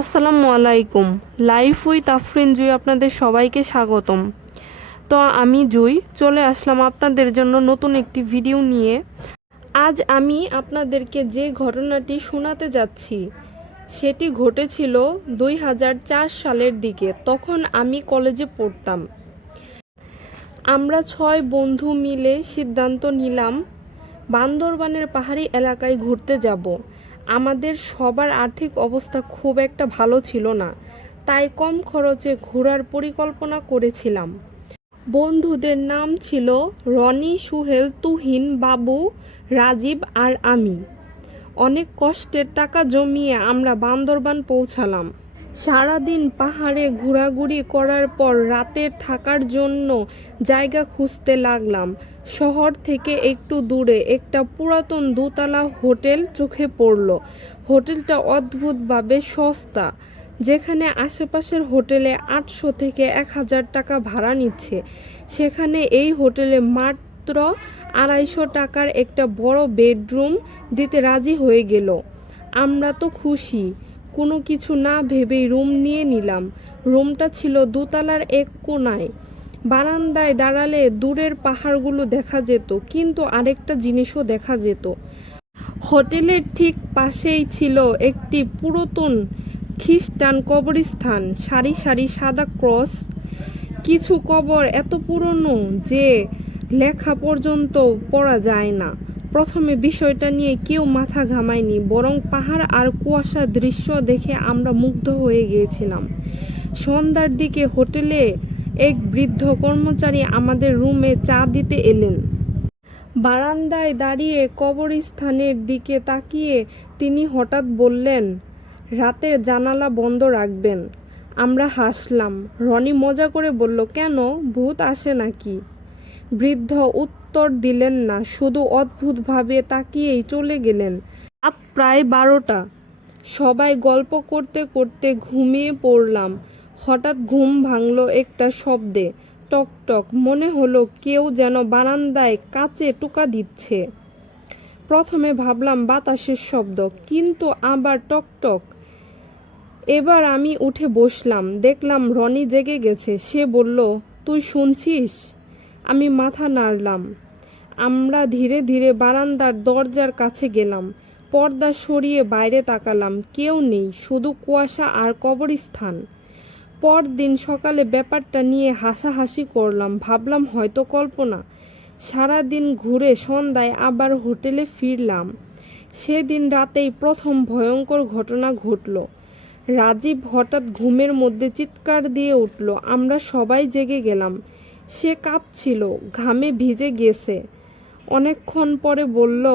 আসসালামু আলাইকুম। Life with Afrin জুই আপনাদের সবাইকে স্বাগতম। তো আমি জুই চলে আসলাম আপনাদের জন্য নতুন একটি ভিডিও নিয়ে। আজ আমি আপনাদেরকে যে ঘটনাটি শোনাতে যাচ্ছি সেটি ঘটেছিল 2004 সালের দিকে। তখন আমি কলেজে পড়তাম। আমরা 6 বন্ধু মিলে সিদ্ধান্ত নিলাম বান্দরবানের পাহাড়ি এলাকায় ঘুরতে যাব। আমাদের সবার আর্থিক অবস্থা খুব একটা ভালো ছিল না, তাই কম খরচে ঘোরার পরিকল্পনা করেছিলাম। বন্ধুদের নাম ছিল রনি, সুহেল, তুহিন, বাবু, রাজীব আর আমি। অনেক কষ্টের টাকা জমিয়ে আমরা বান্দরবান পৌঁছালাম। সারাদিন পাহাড়ে ঘোরাঘুরি করার পর রাতে থাকার জন্য জায়গা খুঁজতে লাগলাম। শহর থেকে একটু দূরে একটা পুরাতন দোতলা হোটেল চোখে পড়ল। হোটেলটা অদ্ভুতভাবে সস্তা, যেখানে আশেপাশের হোটেলে 800 থেকে 1000 টাকা ভাড়া নিচ্ছে, সেখানে এই হোটেলে মাত্র 250 টাকার একটা বড় বেডরুম দিতে রাজি হয়ে গেল। আমরা তো খুশি, কোনো কিছু না ভেবেই রুম নিয়ে নিলাম। রুমটা ছিল দোতলার এক কোণায়। বারান্দায় দাঁড়ালে দূরের পাহাড়গুলো দেখা যেত, কিন্তু আরেকটা জিনিসও দেখা যেত। হোটেলের ঠিক পাশেই ছিল একটি পুরাতন খ্রিস্টান কবরস্থান, সারি সারি সাদা ক্রস। কিছু কবর এত পুরনো যে লেখা পর্যন্ত পড়া যায় না। প্রথমে বিষয়টা নিয়ে কেউ মাথা ঘামায়নি, বরং পাহাড় আর কুয়াশার দৃশ্য দেখে আমরা মুগ্ধ হয়ে গিয়েছিলাম। সন্ধ্যার দিকে হোটেলে এক বৃদ্ধ কর্মচারী আমাদের রুমে চা দিতে এলেন। বারান্দায় দাঁড়িয়ে কবরস্থানের দিকে তাকিয়ে তিনি হঠাৎ বললেন, রাতের জানালা বন্ধ রাখবেন। আমরা হাসলাম। রনি মজা করে বলল, কেন, ভূত আসে নাকি? বৃদ্ধ উত্তর দিলেন না, শুধু অদ্ভুতভাবে তাকিয়েই চলে গেলেন। রাত প্রায় 12টা। সবাই গল্প করতে করতে ঘুমিয়ে পড়লাম। হঠাৎ ঘুম ভাঙল একটা শব্দে, টক টক। মনে হলো কেউ যেন বারান্দায় কাচে টোকা দিচ্ছে। প্রথমে ভাবলাম বাতাসের শব্দ, কিন্তু আবার টক টক। এবার আমি উঠে বসলাম, দেখলাম রনি জেগে গেছে। সে বলল, তুই শুনছিস? আমি মাথা নাড়লাম। আমরা ধীরে ধীরে বারান্দার দরজার কাছে গেলাম। পর্দা সরিয়ে বাইরে তাকালাম। কেউ নেই, শুধু কুয়াশা আর কবরস্থান। পরদিন সকালে ব্যাপারটা নিয়ে হাসাহাসি করলাম, ভাবলাম হয়তো কল্পনা। সারাদিন ঘুরে সন্ধ্যায় আবার হোটেলে ফিরলাম। সেদিন রাতেই প্রথম ভয়ঙ্কর ঘটনা ঘটল। রাজীব হঠাৎ ঘুমের মধ্যে চিৎকার দিয়ে উঠল। আমরা সবাই জেগে গেলাম। সে কাঁপছিল, ঘামে ভিজে গেছে। অনেকক্ষণ পরে বলল,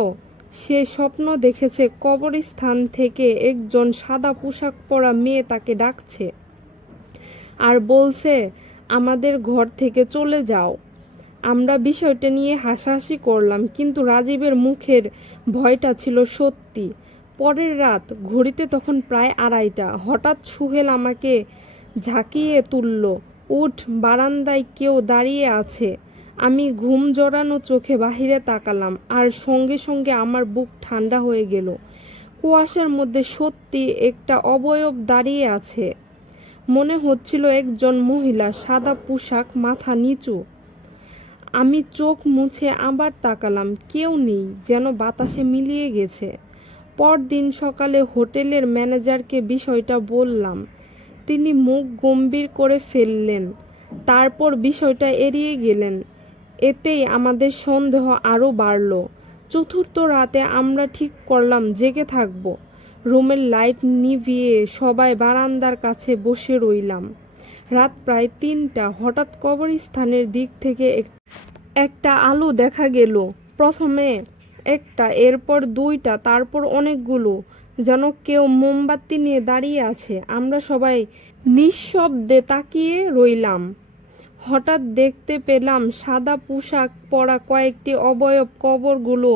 সে স্বপ্ন দেখেছে কবরস্থান থেকে একজন সাদা পোশাক পরা মেয়ে তাকে ডাকছে আর বলছে, আমাদের ঘর থেকে চলে যাও। আমরা বিষয়টা নিয়ে হাসাহাসি করলাম, কিন্তু রাজীবের মুখের ভয়টা ছিল সত্যি। পরের রাত, ঘড়িতে তখন প্রায় 2:30। হঠাৎ সুহেল আমাকে ঝাঁকিয়ে তুলল, উঠ, বারান্দায় কেউ দাঁড়িয়ে আছে। আমি ঘুম জড়ানো চোখে বাহিরে তাকালাম, আর সঙ্গে সঙ্গে আমার বুক ঠান্ডা হয়ে গেল। কুয়াশার মধ্যে সত্যি একটা অবয়ব দাঁড়িয়ে আছে। মনে হচ্ছিল একজন মহিলা, সাদা পোশাক, মাথা নিচু। আমি চোখ মুছে আবার তাকালাম, কেউ নেই, যেন বাতাসে মিলিয়ে গেছে। পরদিন সকালে হোটেলের ম্যানেজারকে বিষয়টা বললাম। তিনি মুখ গম্ভীর করে ফেললেন, তারপর বিষয়টা এড়িয়ে গেলেন। এতেই আমাদের সন্দেহ আরও বাড়ল। চতুর্থ রাতে আমরা ঠিক করলাম জেগে থাকব। রুমের লাইট নিভিয়ে সবাই বারান্দার কাছে বসে রইলাম। রাত প্রায় 3টা। হঠাৎ কবরস্থানের দিক থেকে একটা আলো দেখা গেল। প্রথমে একটা, এরপর 2টা, তারপর অনেকগুলো, যেন কেউ মোমবাতি নিয়ে দাঁড়িয়ে আছে। আমরা সবাই নিঃশব্দে তাকিয়ে রইলাম। হঠাৎ দেখতে পেলাম সাদা পোশাক পরা কয়েকটি অবয়ব কবরগুলো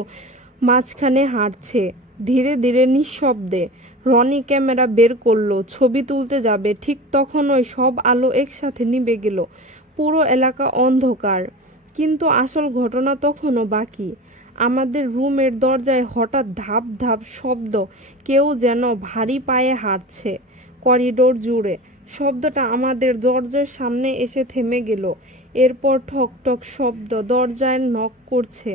মাঝখানে হাঁটছে, ধীরে ধীরে, নিঃশব্দে। রনি ক্যামেরা বের করলো, ছবি তুলতে যাবে। ঠিক তখনই সব আলো একসাথে নিভে গেল। পুরো এলাকা অন্ধকার। কিন্তু আসল ঘটনা তখনও বাকি। আমাদের রুমের দরজায় হঠাৎ ধাপ ধাপ শব্দ, কেউ যেন ভারী পায়ে হাঁটছে। করিডোর জুড়ে। শব্দটা আমাদের দরজার সামনে এসে থেমে গেল। এরপর ঠক ঠক শব্দ, দরজায় নক করছে।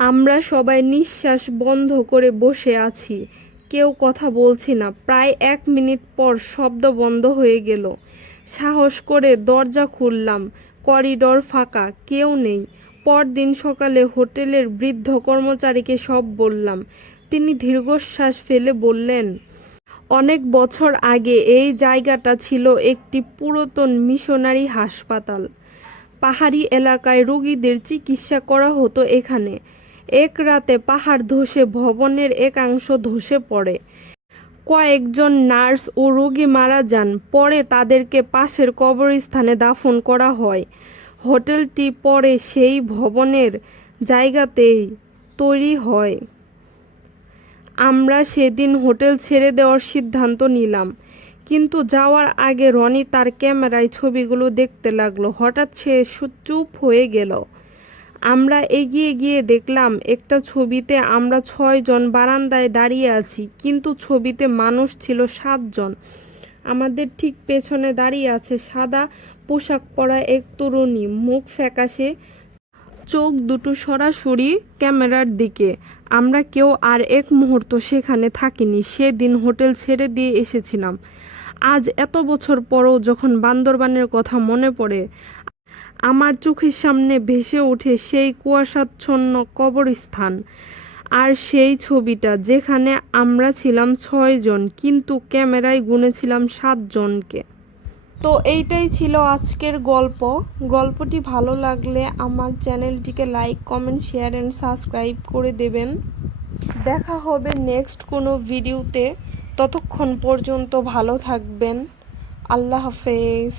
আমরা সবাই নিঃশ্বাস বন্ধ করে বসে আছি, কেউ কথা বলছি না। প্রায় 1 মিনিট পর শব্দ বন্ধ হয়ে গেল। সাহস করে দরজা খুললাম। করিডোর ফাঁকা, কেউ নেই। পরদিন সকালে হোটেলের বৃদ্ধ কর্মচারীকে সব বললাম। তিনি দীর্ঘশ্বাস ফেলে বললেন, অনেক বছর আগে এই জায়গাটা ছিল একটি পুরাতন মিশনারি হাসপাতাল। পাহাড়ি এলাকায় রোগীদের চিকিৎসা করা হতো এখানে। এক রাতে পাহাড় ধসে ভবনের একাংশ ধসে পড়ে। কয়েকজন নার্স ও রোগী মারা যান। পরে তাদেরকে পাশের কবরস্থানে দাফন করা হয়। হোটেলটি পরে সেই ভবনের জায়গাতেই তৈরি হয়। আমরা সেদিন হোটেল ছেড়ে দেওয়ার সিদ্ধান্ত নিলাম, কিন্তু যাওয়ার আগে রনি তার ক্যামেরায় ছবিগুলো দেখতে লাগলো। হঠাৎ সে চুপ হয়ে গেল। আমরা এগিয়ে গিয়ে দেখলাম একটা ছবিতে আমরা 6 জন বারান্দায় দাঁড়িয়ে আছি, কিন্তু ছবিতে মানুষ ছিল 7 জন। আমাদের ঠিক পেছনে দাঁড়িয়ে আছে সাদা পোশাক পরা এক তরুণী, মুখ ফ্যাকাশে, চোখ দুটো সরাসরি ক্যামেরার দিকে। আমরা কেউ আর এক মুহূর্ত সেখানে থাকিনি। সেদিন হোটেল ছেড়ে দিয়ে এসেছিলাম। আজ এত বছর পরও যখন বান্দরবানের কথা মনে পড়ে, আমার চোখের সামনে ভেসে ওঠে সেই কুয়াশাচ্ছন্ন কবরস্থান আর সেই ছবিটা যেখানে আমরা ছিলাম 6 জন, কিন্তু ক্যামেরায় গুনেছিলাম 7 জনকে। তো এইটাই ছিল আজকের গল্প। গল্পটি ভালো লাগলে আমার চ্যানেলটিকে like, comment, share and subscribe করে দেবেন। দেখা হবে নেক্সট কোনো ভিডিওতে। ততক্ষণ পর্যন্ত ভালো থাকবেন। আল্লাহ হাফেজ।